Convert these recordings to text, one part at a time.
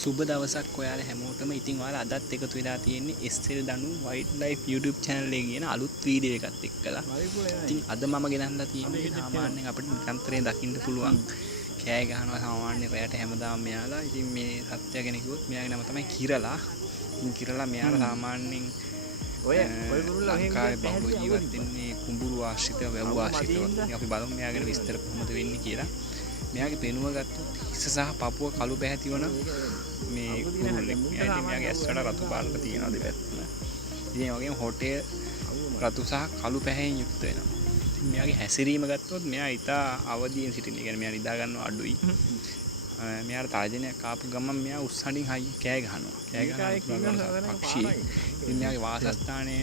සුබ දවසක් ඔයාලා හැමෝටම. ඉතින් ඔයාලා අදත් එකතු වෙලා තියෙන්නේ SL දනු වයිල්ඩ්ලයිෆ් YouTube channel එකේ කියන අලුත් වීඩියෝ එකත් එක්කලා. ඉතින් අද මම ගෙනල්ලා තියෙන්නේ සාමාන්‍යයෙන් අපිට නිකන්තරේ දකින්න පුළුවන් කෑ ගහනවා සාමාන්‍ය රැයට හැමදාම මෙයාලා. ඉතින් මේ සත්‍ය ගැන කිව්වොත් මෙයාගේ නම තමයි කිරලා. ඉතින් කිරලා මෙයාලා සාමාන්‍යයෙන් ඔය ලංකාවේ බහුල ජීවත් වෙන්නේ කුඹුරු ආශ්‍රිතව වැව් ආශ්‍රිතව. ඉතින් අපි බලමු මෙයාගේ විස්තර කොහොමද වෙන්නේ කියලා. මෙයාගේ පෙනුම ගත්තොත් හිස සහ පපුව කළු පැහැති වන මේ කුරුල්ලෙක්. මෙයාගේ ඇස් වල රතු පාට තියෙනවා දෙපැත්තම. ඉතින් ඒ වගේම හොටේ රතු සහ කළු පැහැයෙන් යුක්ත වෙනවා. ඉතින් මෙයාගේ හැසිරීම ගත්තොත් මෙයා ඉතා අවදියෙන් සිටින. ඒ කියන්නේ මෙයා නිදා ගන්නව අඩුයි. මෙයාට තර්ජනයක් ආපු ගමන් මෙයා උස්සහඬින් හයිය කෑ ගහනවා. කෑ ගහනවා පක්ෂී. ඉතින් මෙයාගේ වාසස්ථානය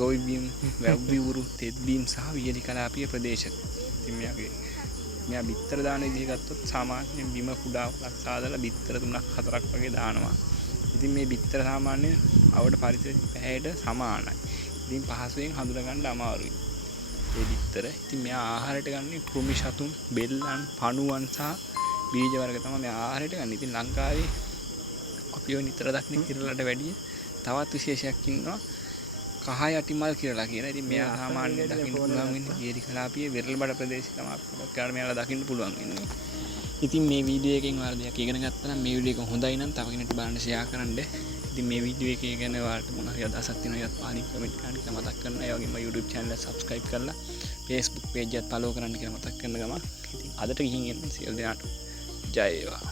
ගොවි බිම්, වැව් බිවුරු, තෙත් බිම් සහ වියලි කලාපීය ප්‍රදේශ. ඉතින් මෙයා බිත්තර දාන විදිහ ගත්තොත් සාමාන්‍යයෙන් බිම කුඩා වලක් සාදලා බිත්තර 3ක් 4ක් වගේ දානවා. ඉතින් මේ බිත්තර සාමාන්‍යයෙන් අවඩ පරිසර පැහැයට සමානයි. ඉතින් පහසුවෙන් හඳුනා ගන්න අමාරුයි මේ බිත්තර. ඉතින් මෙයා ආහාරයට ගන්නේ කෘමි සතුන්, බෙල්ලන්, පණුවන් සහ බීජ වර්ග තමයි මෙයා ආහාරයට ගන්න. ඉතින් ලංකාවේ අපි ඔය නිතර දක්න කිරලට වැඩිය තවත් විශේෂයක් ඉන්නවා. කහ යටිමල් කියලා කියන. ඉතින් මෙයා සාමාන්‍යයෙන් දකින්න පුළුවන් වෙන්නේ වියලි කලාපීය වෙරළ බඩ ප්‍රදේශේ තමයි අපිට මෙයාලා දකින්න පුළුවන් වෙන්නේ. ඉතින් මේ වීඩියෝ එකෙන් ඔයාලා දෙයක් ඉගෙන ගත්තා නම් මේ වීඩියෝ එක හොඳයි නම් තව කෙනෙක්ට බලන්න ෂෙයා කරන්න. ඉතින් මේ වීඩියෝ එකේ ගැන ඔයාලට මොන හරි අදහසක් තියෙනවා නම් පාලින් කමෙන්ට් කරන්න කියලා මතක් කරනවා. ඒ වගේම YouTube channel එක subscribe කරලා Facebook page එකත් follow කරන්න කියලා මතක් කරන ගමන් ඉතින් අදට ගිහින් එන්න සියලු දෙනාට ජය වේවා.